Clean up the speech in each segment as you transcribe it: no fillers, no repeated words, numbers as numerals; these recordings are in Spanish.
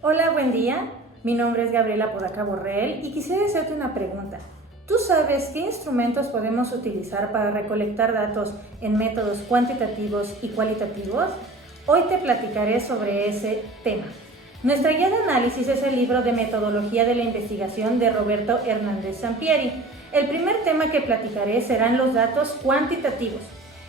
Hola, buen día. Mi nombre es Gabriela Podaca Borrell y quisiera hacerte una pregunta. ¿Tú sabes qué instrumentos podemos utilizar para recolectar datos en métodos cuantitativos y cualitativos? Hoy te platicaré sobre ese tema. Nuestra guía de análisis es el libro de Metodología de la Investigación de Roberto Hernández Sampieri. El primer tema que platicaré serán los datos cuantitativos.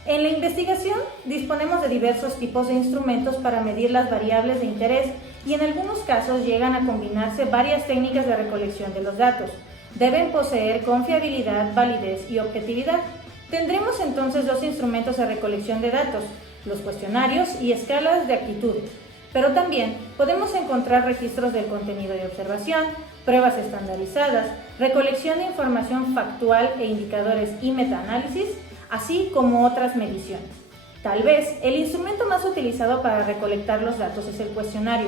En la investigación disponemos de diversos tipos de instrumentos para medir las variables de interés y en algunos casos llegan a combinarse varias técnicas de recolección de los datos. Deben poseer confiabilidad, validez y objetividad. Tendremos entonces dos instrumentos de recolección de datos, los cuestionarios y escalas de actitudes. Pero también podemos encontrar registros del contenido de observación, pruebas estandarizadas, recolección de información factual e indicadores y metaanálisis, así como otras mediciones. Tal vez el instrumento más utilizado para recolectar los datos es el cuestionario.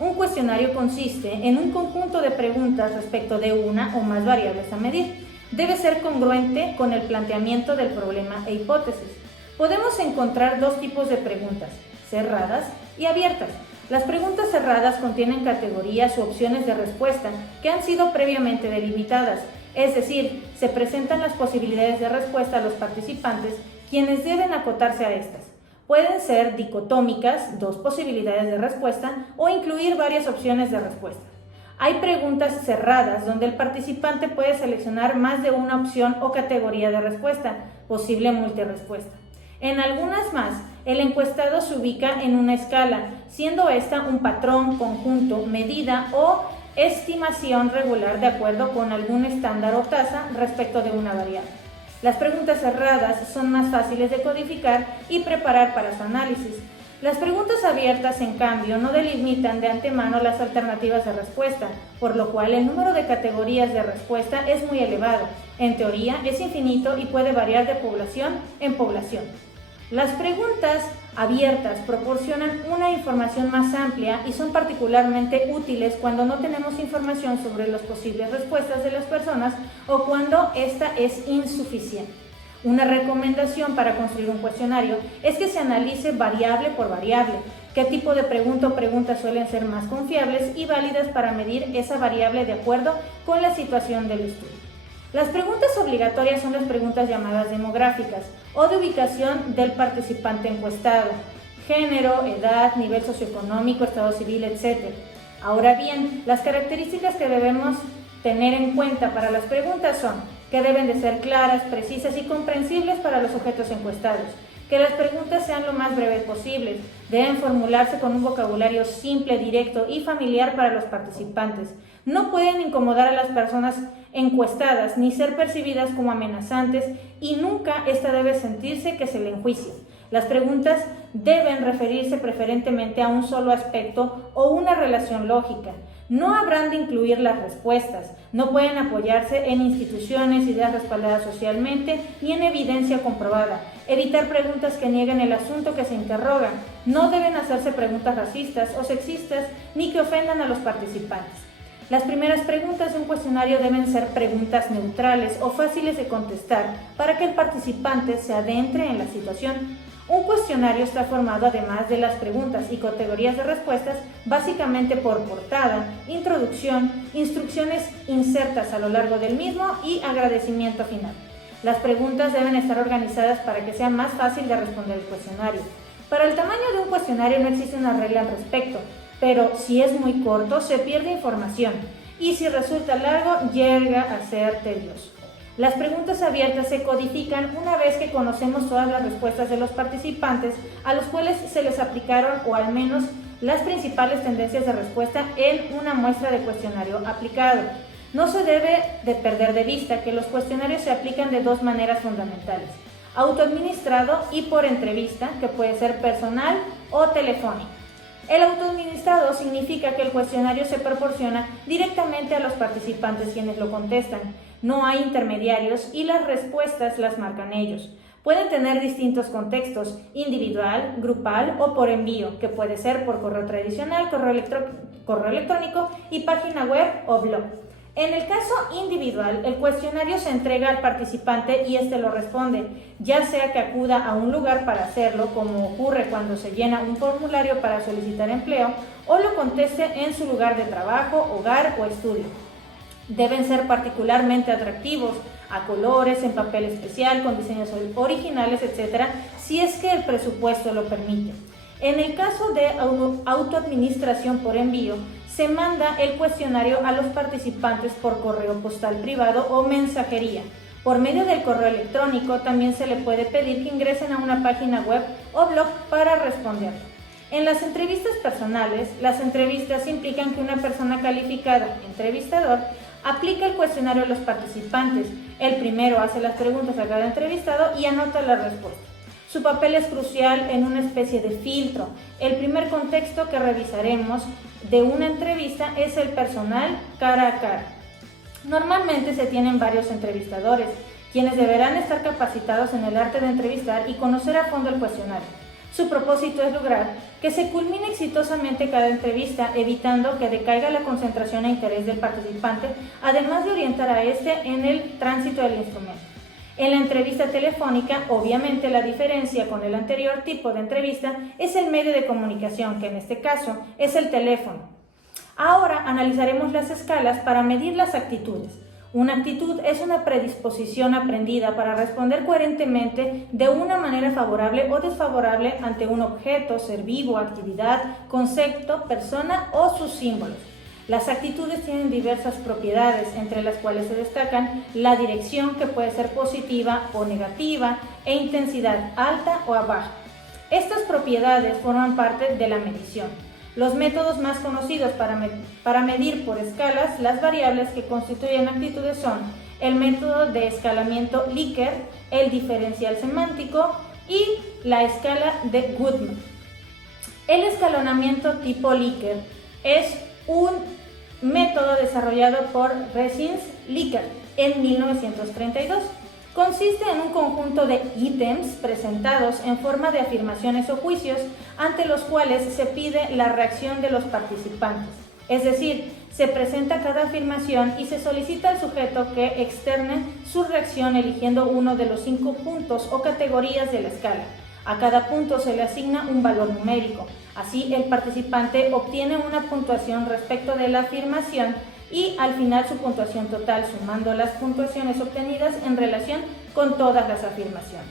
Un cuestionario consiste en un conjunto de preguntas respecto de una o más variables a medir. Debe ser congruente con el planteamiento del problema e hipótesis. Podemos encontrar dos tipos de preguntas, cerradas y abiertas. Las preguntas cerradas contienen categorías u opciones de respuesta que han sido previamente delimitadas, es decir, se presentan las posibilidades de respuesta a los participantes, quienes deben acotarse a estas. Pueden ser dicotómicas, dos posibilidades de respuesta, o incluir varias opciones de respuesta. Hay preguntas cerradas, donde el participante puede seleccionar más de una opción o categoría de respuesta, posible multirespuesta. En algunas más, el encuestado se ubica en una escala, siendo esta un patrón, conjunto, medida o estimación regular de acuerdo con algún estándar o tasa respecto de una variable. Las preguntas cerradas son más fáciles de codificar y preparar para su análisis. Las preguntas abiertas, en cambio, no delimitan de antemano las alternativas de respuesta, por lo cual el número de categorías de respuesta es muy elevado. En teoría, es infinito y puede variar de población en población. Las preguntas abiertas proporcionan una información más amplia y son particularmente útiles cuando no tenemos información sobre las posibles respuestas de las personas o cuando esta es insuficiente. Una recomendación para construir un cuestionario es que se analice variable por variable, qué tipo de pregunta o preguntas suelen ser más confiables y válidas para medir esa variable de acuerdo con la situación del estudio. Las preguntas obligatorias son las preguntas llamadas demográficas o de ubicación del participante encuestado, género, edad, nivel socioeconómico, estado civil, etc. Ahora bien, las características que debemos tener en cuenta para las preguntas son que deben de ser claras, precisas y comprensibles para los sujetos encuestados, que las preguntas sean lo más breves posibles, deben formularse con un vocabulario simple, directo y familiar para los participantes. No pueden incomodar a las personas encuestadas ni ser percibidas como amenazantes y nunca ésta debe sentirse que se le enjuicia. Las preguntas deben referirse preferentemente a un solo aspecto o una relación lógica. No habrán de incluir las respuestas, no pueden apoyarse en instituciones, ideas respaldadas socialmente ni en evidencia comprobada. Evitar preguntas que nieguen el asunto que se interroga. No deben hacerse preguntas racistas o sexistas ni que ofendan a los participantes. Las primeras preguntas de un cuestionario deben ser preguntas neutrales o fáciles de contestar para que el participante se adentre en la situación. Un cuestionario está formado, además de las preguntas y categorías de respuestas, básicamente por portada, introducción, instrucciones insertas a lo largo del mismo y agradecimiento final. Las preguntas deben estar organizadas para que sea más fácil de responder el cuestionario. Para el tamaño de un cuestionario no existe una regla al respecto, pero si es muy corto se pierde información y si resulta largo llega a ser tedioso. Las preguntas abiertas se codifican una vez que conocemos todas las respuestas de los participantes a los cuales se les aplicaron o al menos las principales tendencias de respuesta en una muestra de cuestionario aplicado. No se debe de perder de vista que los cuestionarios se aplican de dos maneras fundamentales: autoadministrado y por entrevista, que puede ser personal o telefónico. El autoadministrado significa que el cuestionario se proporciona directamente a los participantes quienes lo contestan. No hay intermediarios y las respuestas las marcan ellos. Pueden tener distintos contextos: individual, grupal o por envío, que puede ser por correo tradicional, correo electrónico y página web o blog. En el caso individual, el cuestionario se entrega al participante y éste lo responde, ya sea que acuda a un lugar para hacerlo, como ocurre cuando se llena un formulario para solicitar empleo, o lo conteste en su lugar de trabajo, hogar o estudio. Deben ser particularmente atractivos, a colores, en papel especial, con diseños originales, etc., si es que el presupuesto lo permite. En el caso de autoadministración por envío, se manda el cuestionario a los participantes por correo postal privado o mensajería. Por medio del correo electrónico también se le puede pedir que ingresen a una página web o blog para responder. En las entrevistas personales, las entrevistas implican que una persona calificada, entrevistador, aplica el cuestionario a los participantes. El primero hace las preguntas a cada entrevistado y anota la respuesta. Su papel es crucial en una especie de filtro. El primer contexto que revisaremos de una entrevista es el personal cara a cara. Normalmente se tienen varios entrevistadores, quienes deberán estar capacitados en el arte de entrevistar y conocer a fondo el cuestionario. Su propósito es lograr que se culmine exitosamente cada entrevista, evitando que decaiga la concentración e interés del participante, además de orientar a este en el tránsito del instrumento. En la entrevista telefónica, obviamente la diferencia con el anterior tipo de entrevista es el medio de comunicación, que en este caso es el teléfono. Ahora analizaremos las escalas para medir las actitudes. Una actitud es una predisposición aprendida para responder coherentemente de una manera favorable o desfavorable ante un objeto, ser vivo, actividad, concepto, persona o sus símbolos. Las actitudes tienen diversas propiedades, entre las cuales se destacan la dirección, que puede ser positiva o negativa, e intensidad alta o baja. Estas propiedades forman parte de la medición. Los métodos más conocidos para medir por escalas las variables que constituyen actitudes son el método de escalamiento Likert, el diferencial semántico y la escala de Goodman. El escalonamiento tipo Likert es un método desarrollado por Resins-Likert en 1932. Consiste en un conjunto de ítems presentados en forma de afirmaciones o juicios ante los cuales se pide la reacción de los participantes. Es decir, se presenta cada afirmación y se solicita al sujeto que externe su reacción eligiendo uno de los 5 puntos o categorías de la escala. A cada punto se le asigna un valor numérico. Así, el participante obtiene una puntuación respecto de la afirmación y al final su puntuación total, sumando las puntuaciones obtenidas en relación con todas las afirmaciones.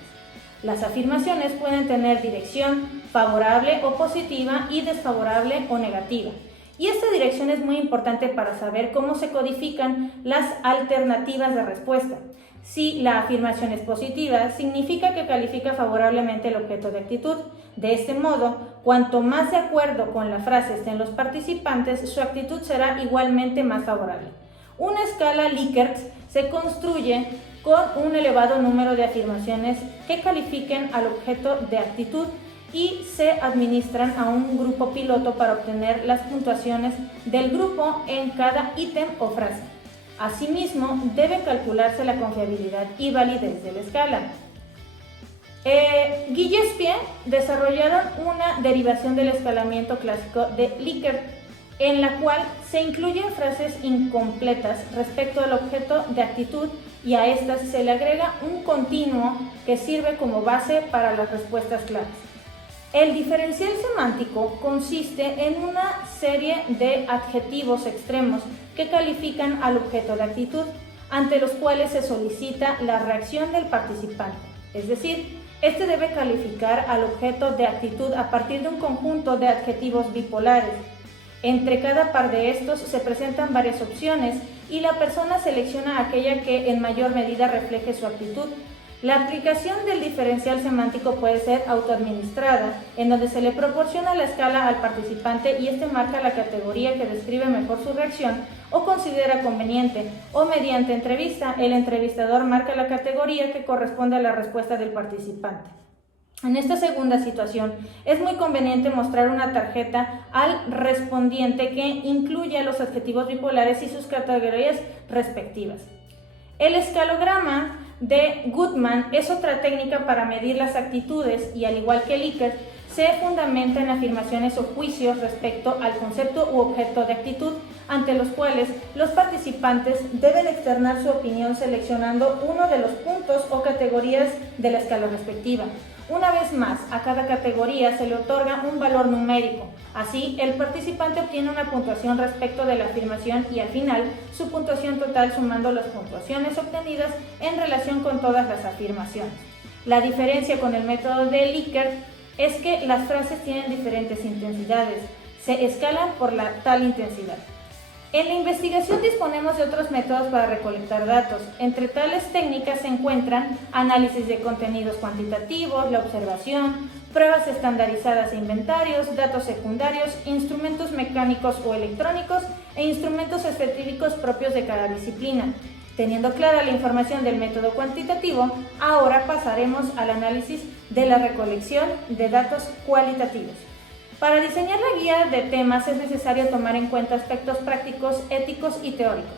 Las afirmaciones pueden tener dirección favorable o positiva y desfavorable o negativa. Y esta dirección es muy importante para saber cómo se codifican las alternativas de respuesta. Si la afirmación es positiva, significa que califica favorablemente el objeto de actitud. De este modo, cuanto más de acuerdo con la frase estén los participantes, su actitud será igualmente más favorable. Una escala Likert se construye con un elevado número de afirmaciones que califiquen al objeto de actitud y se administran a un grupo piloto para obtener las puntuaciones del grupo en cada ítem o frase. Asimismo, debe calcularse la confiabilidad y validez de la escala. Gillespie desarrollaron una derivación del escalamiento clásico de Likert, en la cual se incluyen frases incompletas respecto al objeto de actitud y a estas se le agrega un continuo que sirve como base para las respuestas claras. El diferencial semántico consiste en una serie de adjetivos extremos que califican al objeto de actitud, ante los cuales se solicita la reacción del participante. Es decir, este debe calificar al objeto de actitud a partir de un conjunto de adjetivos bipolares. Entre cada par de estos se presentan varias opciones y la persona selecciona aquella que en mayor medida refleje su actitud. La aplicación del diferencial semántico puede ser autoadministrada, en donde se le proporciona la escala al participante y este marca la categoría que describe mejor su reacción o considera conveniente, o mediante entrevista, el entrevistador marca la categoría que corresponde a la respuesta del participante. En esta segunda situación, es muy conveniente mostrar una tarjeta al respondiente que incluya los adjetivos bipolares y sus categorías respectivas. El escalograma de Goodman es otra técnica para medir las actitudes y, al igual que Likert, se fundamenta en afirmaciones o juicios respecto al concepto u objeto de actitud, ante los cuales los participantes deben externar su opinión seleccionando uno de los puntos o categorías de la escala respectiva. Una vez más, a cada categoría se le otorga un valor numérico. Así, el participante obtiene una puntuación respecto de la afirmación y al final su puntuación total sumando las puntuaciones obtenidas en relación con todas las afirmaciones. La diferencia con el método de Likert es que las frases tienen diferentes intensidades, se escalan por la tal intensidad. En la investigación disponemos de otros métodos para recolectar datos. Entre tales técnicas se encuentran análisis de contenidos cuantitativos, la observación, pruebas estandarizadas e inventarios, datos secundarios, instrumentos mecánicos o electrónicos e instrumentos específicos propios de cada disciplina. Teniendo clara la información del método cuantitativo, ahora pasaremos al análisis de la recolección de datos cualitativos. Para diseñar la guía de temas es necesario tomar en cuenta aspectos prácticos, éticos y teóricos.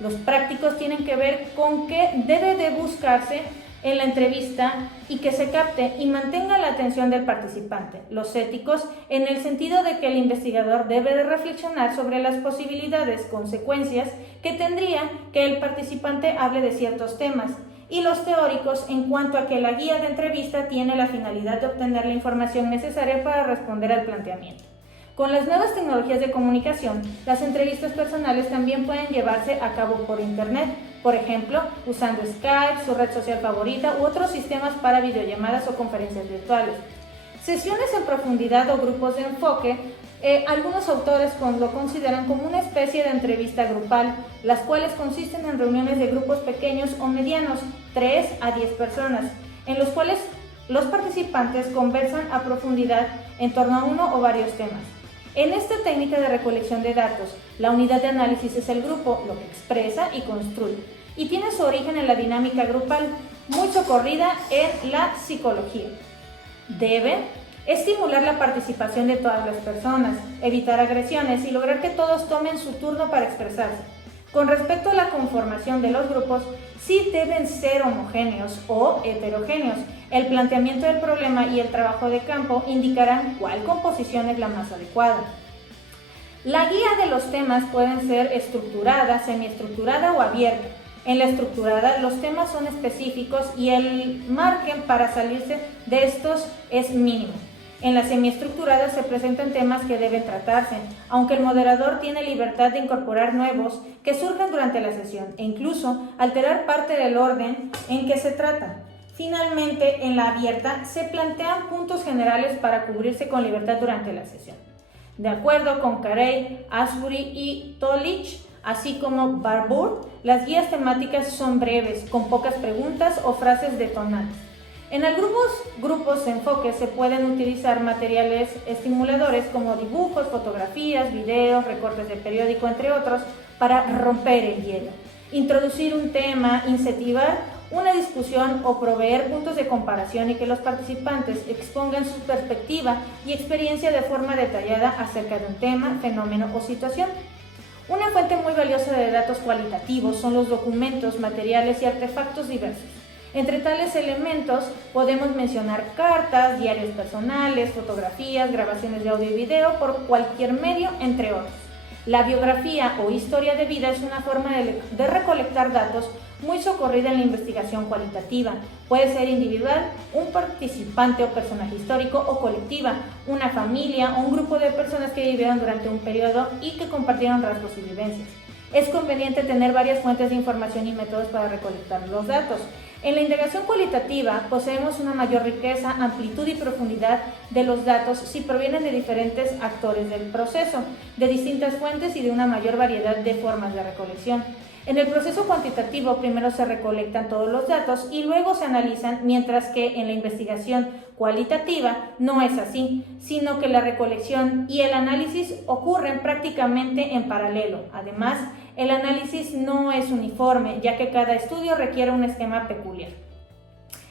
Los prácticos tienen que ver con qué debe de buscarse en la entrevista y que se capte y mantenga la atención del participante. Los éticos, en el sentido de que el investigador debe de reflexionar sobre las posibilidades, consecuencias que tendría que el participante hable de ciertos temas. Y los teóricos en cuanto a que la guía de entrevista tiene la finalidad de obtener la información necesaria para responder al planteamiento. Con las nuevas tecnologías de comunicación, las entrevistas personales también pueden llevarse a cabo por Internet, por ejemplo, usando Skype, su red social favorita u otros sistemas para videollamadas o conferencias virtuales. Sesiones en profundidad o grupos de enfoque, algunos autores lo consideran como una especie de entrevista grupal, las cuales consisten en reuniones de grupos pequeños o medianos, 3 a 10 personas, en los cuales los participantes conversan a profundidad en torno a uno o varios temas. En esta técnica de recolección de datos, la unidad de análisis es el grupo, lo que expresa y construye, y tiene su origen en la dinámica grupal, muy socorrida en la psicología. Debe estimular la participación de todas las personas, evitar agresiones y lograr que todos tomen su turno para expresarse. Con respecto a la conformación de los grupos, sí deben ser homogéneos o heterogéneos. El planteamiento del problema y el trabajo de campo indicarán cuál composición es la más adecuada. La guía de los temas pueden ser estructurada, semiestructurada o abierta. En la estructurada, los temas son específicos y el margen para salirse de estos es mínimo. En la semiestructurada se presentan temas que deben tratarse, aunque el moderador tiene libertad de incorporar nuevos que surjan durante la sesión e incluso alterar parte del orden en que se trata. Finalmente, en la abierta se plantean puntos generales para cubrirse con libertad durante la sesión. De acuerdo con Carey, Asbury y Tolich, así como Barbour, las guías temáticas son breves, con pocas preguntas o frases detonantes. En algunos grupos de enfoque se pueden utilizar materiales estimuladores como dibujos, fotografías, videos, recortes de periódico, entre otros, para romper el hielo. Introducir un tema, incentivar una discusión o proveer puntos de comparación y que los participantes expongan su perspectiva y experiencia de forma detallada acerca de un tema, fenómeno o situación. Una fuente muy valiosa de datos cualitativos son los documentos, materiales y artefactos diversos. Entre tales elementos podemos mencionar cartas, diarios personales, fotografías, grabaciones de audio y video por cualquier medio, entre otros. La biografía o historia de vida es una forma de recolectar datos muy socorrida en la investigación cualitativa. Puede ser individual, un participante o personaje histórico o colectiva, una familia o un grupo de personas que vivieron durante un periodo y que compartieron rasgos y vivencias. Es conveniente tener varias fuentes de información y métodos para recolectar los datos. En la indagación cualitativa poseemos una mayor riqueza, amplitud y profundidad de los datos si provienen de diferentes actores del proceso, de distintas fuentes y de una mayor variedad de formas de recolección. En el proceso cuantitativo primero se recolectan todos los datos y luego se analizan, mientras que en la investigación cualitativa no es así, sino que la recolección y el análisis ocurren prácticamente en paralelo. Además, el análisis no es uniforme, ya que cada estudio requiere un esquema peculiar.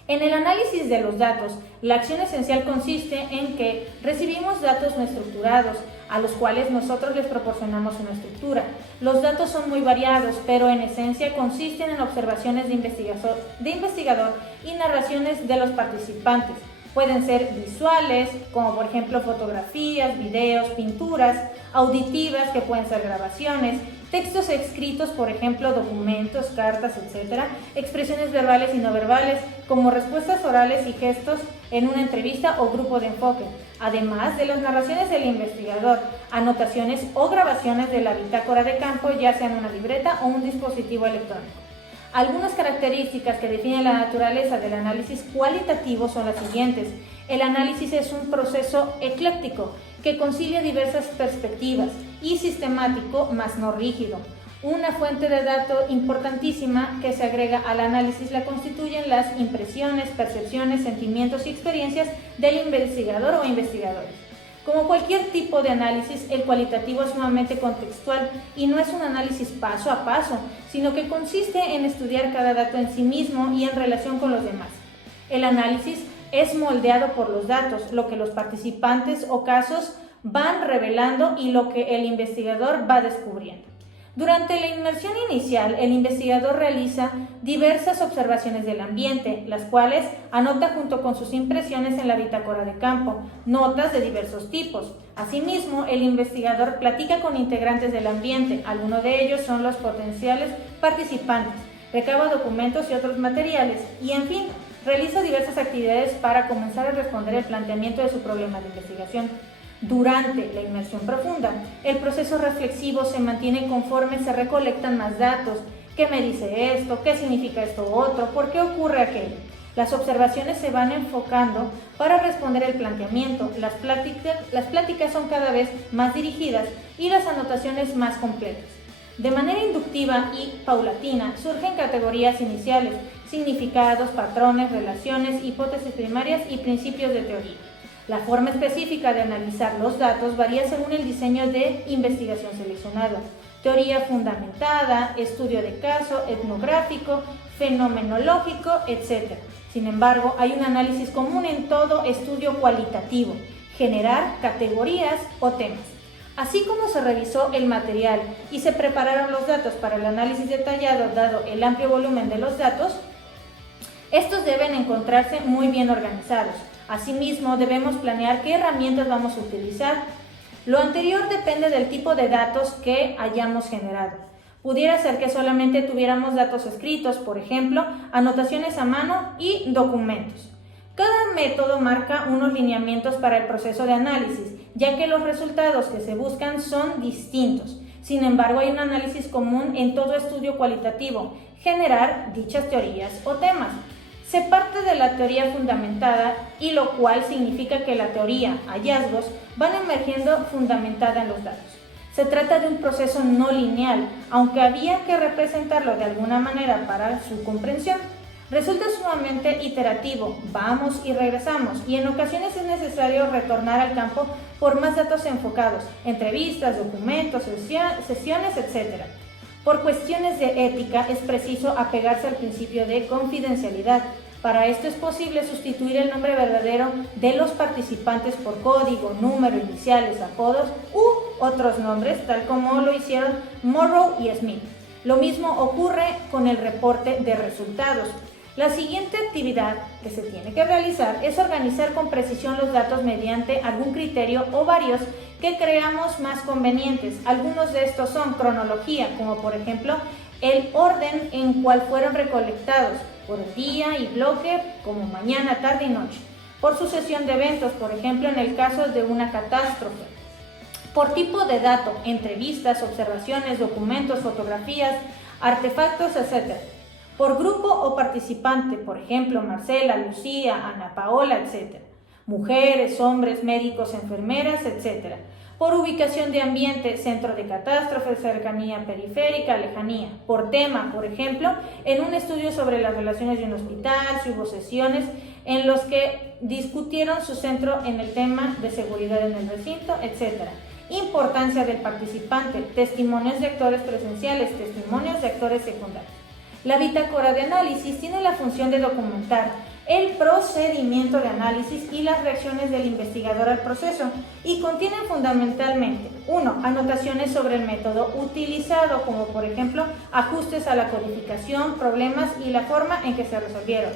En el análisis de los datos, la acción esencial consiste en que recibimos datos no estructurados, a los cuales nosotros les proporcionamos una estructura. Los datos son muy variados, pero en esencia consisten en observaciones de investigador y narraciones de los participantes. Pueden ser visuales, como por ejemplo fotografías, videos, pinturas, auditivas, que pueden ser grabaciones, textos escritos, por ejemplo, documentos, cartas, etc. Expresiones verbales y no verbales, como respuestas orales y gestos en una entrevista o grupo de enfoque. Además de las narraciones del investigador, anotaciones o grabaciones de la bitácora de campo, ya sea en una libreta o un dispositivo electrónico. Algunas características que definen la naturaleza del análisis cualitativo son las siguientes. El análisis es un proceso ecléctico que concilia diversas perspectivas y sistemático, más no rígido. Una fuente de datos importantísima que se agrega al análisis la constituyen las impresiones, percepciones, sentimientos y experiencias del investigador o investigadores. Como cualquier tipo de análisis, el cualitativo es sumamente contextual y no es un análisis paso a paso, sino que consiste en estudiar cada dato en sí mismo y en relación con los demás. El análisis es moldeado por los datos, lo que los participantes o casos van revelando y lo que el investigador va descubriendo. Durante la inmersión inicial, el investigador realiza diversas observaciones del ambiente, las cuales anota junto con sus impresiones en la bitácora de campo, notas de diversos tipos. Asimismo, el investigador platica con integrantes del ambiente, algunos de ellos son los potenciales participantes, recaba documentos y otros materiales y, en fin, realiza diversas actividades para comenzar a responder el planteamiento de su problema de investigación. Durante la inmersión profunda, el proceso reflexivo se mantiene conforme se recolectan más datos. ¿Qué me dice esto? ¿Qué significa esto otro? ¿Por qué ocurre aquello? Las observaciones se van enfocando para responder el planteamiento. Las pláticas son cada vez más dirigidas y las anotaciones más completas. De manera inductiva y paulatina surgen categorías iniciales, significados, patrones, relaciones, hipótesis primarias y principios de teoría. La forma específica de analizar los datos varía según el diseño de investigación seleccionado. Teoría fundamentada, estudio de caso, etnográfico, fenomenológico, etc. Sin embargo, hay un análisis común en todo estudio cualitativo: generar categorías o temas. Así como se revisó el material y se prepararon los datos para el análisis detallado dado el amplio volumen de los datos, estos deben encontrarse muy bien organizados. Asimismo, debemos planear qué herramientas vamos a utilizar. Lo anterior depende del tipo de datos que hayamos generado. Pudiera ser que solamente tuviéramos datos escritos, por ejemplo, anotaciones a mano y documentos. Cada método marca unos lineamientos para el proceso de análisis, ya que los resultados que se buscan son distintos. Sin embargo, hay un análisis común en todo estudio cualitativo: generar dichas teorías o temas. Se parte de la teoría fundamentada, y lo cual significa que la teoría, hallazgos, van emergiendo fundamentada en los datos. Se trata de un proceso no lineal, aunque había que representarlo de alguna manera para su comprensión. Resulta sumamente iterativo, vamos y regresamos, y en ocasiones es necesario retornar al campo por más datos enfocados, entrevistas, documentos, sesiones, etc. Por cuestiones de ética es preciso apegarse al principio de confidencialidad. Para esto es posible sustituir el nombre verdadero de los participantes por código, número, iniciales, apodos u otros nombres, tal como lo hicieron Morrow y Smith. Lo mismo ocurre con el reporte de resultados. La siguiente actividad que se tiene que realizar es organizar con precisión los datos mediante algún criterio o varios que creamos más convenientes. Algunos de estos son cronología, como por ejemplo el orden en cual fueron recolectados, por el día y bloque, como mañana, tarde y noche; por sucesión de eventos, por ejemplo en el caso de una catástrofe; por tipo de dato, entrevistas, observaciones, documentos, fotografías, artefactos, etc. Por grupo o participante, por ejemplo Marcela, Lucía, Ana Paola, etc. Mujeres, hombres, médicos, enfermeras, etc. Por ubicación de ambiente, centro de catástrofe, cercanía periférica, lejanía. Por tema, por ejemplo, en un estudio sobre las relaciones de un hospital, si hubo sesiones en los que discutieron su centro en el tema de seguridad en el recinto, etc. Importancia del participante, testimonios de actores presenciales, testimonios de actores secundarios. La bitácora de análisis tiene la función de documentar el procedimiento de análisis y las reacciones del investigador al proceso, y contienen fundamentalmente: 1. Anotaciones sobre el método utilizado, como por ejemplo ajustes a la codificación, problemas y la forma en que se resolvieron.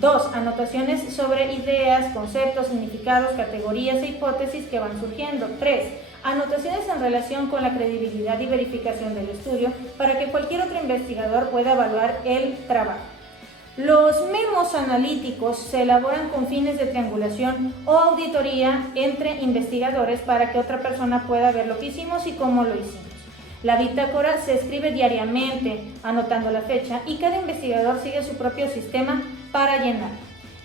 2. Anotaciones sobre ideas, conceptos, significados, categorías e hipótesis que van surgiendo. 3. Anotaciones en relación con la credibilidad y verificación del estudio para que cualquier otro investigador pueda evaluar el trabajo. Los memos analíticos se elaboran con fines de triangulación o auditoría entre investigadores para que otra persona pueda ver lo que hicimos y cómo lo hicimos. La bitácora se escribe diariamente, anotando la fecha, y cada investigador sigue su propio sistema para llenar.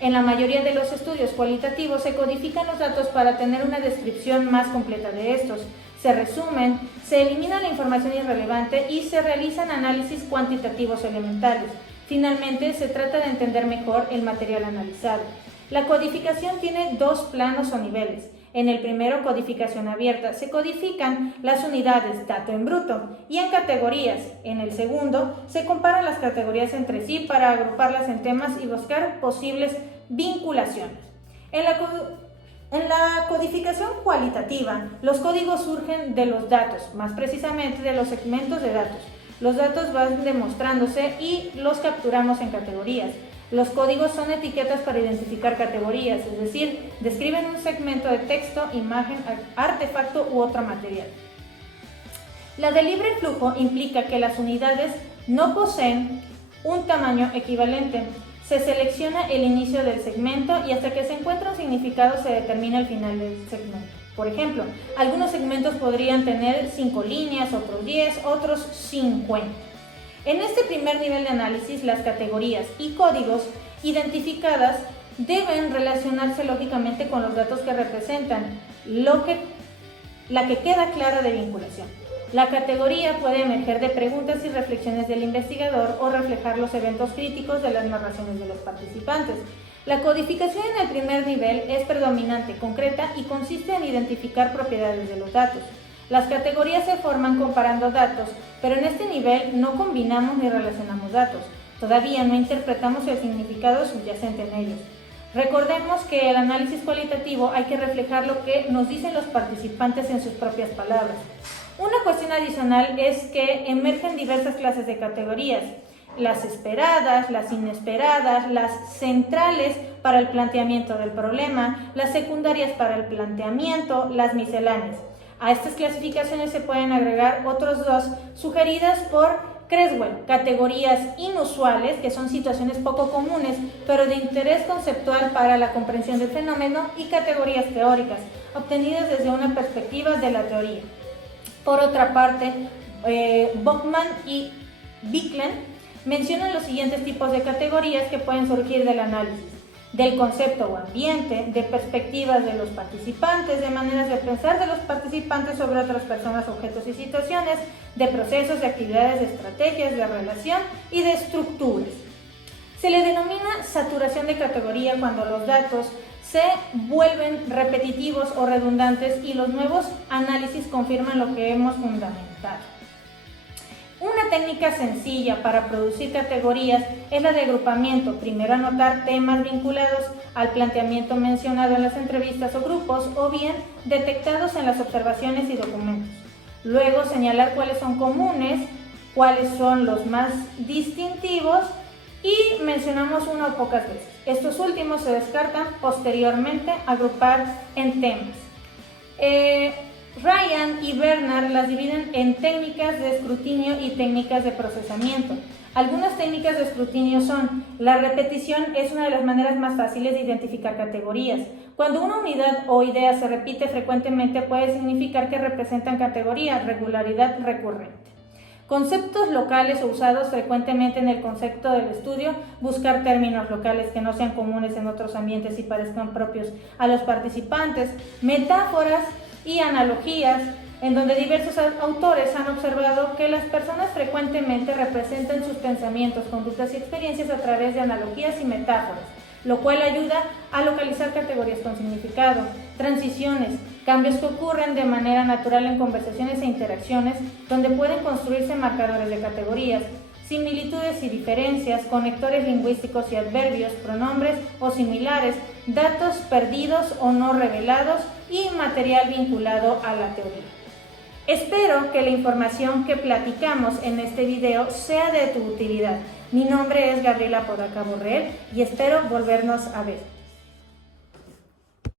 En la mayoría de los estudios cualitativos se codifican los datos para tener una descripción más completa de estos. Se resumen, se elimina la información irrelevante y se realizan análisis cuantitativos elementales. Finalmente, se trata de entender mejor el material analizado. La codificación tiene 2 planos o niveles. En el primero, codificación abierta, se codifican las unidades, dato en bruto, y en categorías. En el segundo, se comparan las categorías entre sí para agruparlas en temas y buscar posibles vinculaciones. En la codificación cualitativa, los códigos surgen de los datos, más precisamente de los segmentos de datos. Los datos van demostrándose y los capturamos en categorías. Los códigos son etiquetas para identificar categorías, es decir, describen un segmento de texto, imagen, artefacto u otro material. La de libre flujo implica que las unidades no poseen un tamaño equivalente. Se selecciona el inicio del segmento y hasta que se encuentra un significado se determina el final del segmento. Por ejemplo, algunos segmentos podrían tener 5 líneas, otros 10, otros 50. En este primer nivel de análisis, las categorías y códigos identificadas deben relacionarse lógicamente con los datos que representan la que queda clara de vinculación. La categoría puede emerger de preguntas y reflexiones del investigador o reflejar los eventos críticos de las narraciones de los participantes. La codificación en el primer nivel es predominante, concreta y consiste en identificar propiedades de los datos. Las categorías se forman comparando datos, pero en este nivel no combinamos ni relacionamos datos. Todavía no interpretamos el significado subyacente en ellos. Recordemos que el análisis cualitativo hay que reflejar lo que nos dicen los participantes en sus propias palabras. Una cuestión adicional es que emergen diversas clases de categorías. Las esperadas, las inesperadas, las centrales para el planteamiento del problema, las secundarias para el planteamiento, las misceláneas. A estas clasificaciones se pueden agregar otros 2 sugeridas por Creswell, categorías inusuales, que son situaciones poco comunes, pero de interés conceptual para la comprensión del fenómeno, y categorías teóricas, obtenidas desde una perspectiva de la teoría. Por otra parte, Bachmann y Bicklin mencionan los siguientes tipos de categorías que pueden surgir del análisis: del concepto o ambiente, de perspectivas de los participantes, de maneras de pensar de los participantes sobre otras personas, objetos y situaciones, de procesos, de actividades, de estrategias, de relación y de estructuras. Se le denomina saturación de categoría cuando los datos se vuelven repetitivos o redundantes y los nuevos análisis confirman lo que hemos fundamentado. Una técnica sencilla para producir categorías es la de agrupamiento. Primero anotar temas vinculados al planteamiento mencionado en las entrevistas o grupos o bien detectados en las observaciones y documentos. Luego señalar cuáles son comunes, cuáles son los más distintivos y mencionamos una o pocas veces. Estos últimos se descartan posteriormente agrupar en temas. Ryan y Bernard las dividen en técnicas de escrutinio y técnicas de procesamiento. Algunas técnicas de escrutinio son: la repetición es una de las maneras más fáciles de identificar categorías. Cuando una unidad o idea se repite frecuentemente puede significar que representan categoría, regularidad recurrente. Conceptos locales o usados frecuentemente en el concepto del estudio: buscar términos locales que no sean comunes en otros ambientes y parezcan propios a los participantes. Metáforas y analogías, en donde diversos autores han observado que las personas frecuentemente representan sus pensamientos, conductas y experiencias a través de analogías y metáforas, lo cual ayuda a localizar categorías con significado. Transiciones, cambios que ocurren de manera natural en conversaciones e interacciones, donde pueden construirse marcadores de categorías. Similitudes y diferencias, conectores lingüísticos y adverbios, pronombres o similares, datos perdidos o no revelados y material vinculado a la teoría. Espero que la información que platicamos en este video sea de tu utilidad. Mi nombre es Gabriela Podaca Borrell y espero volvernos a ver.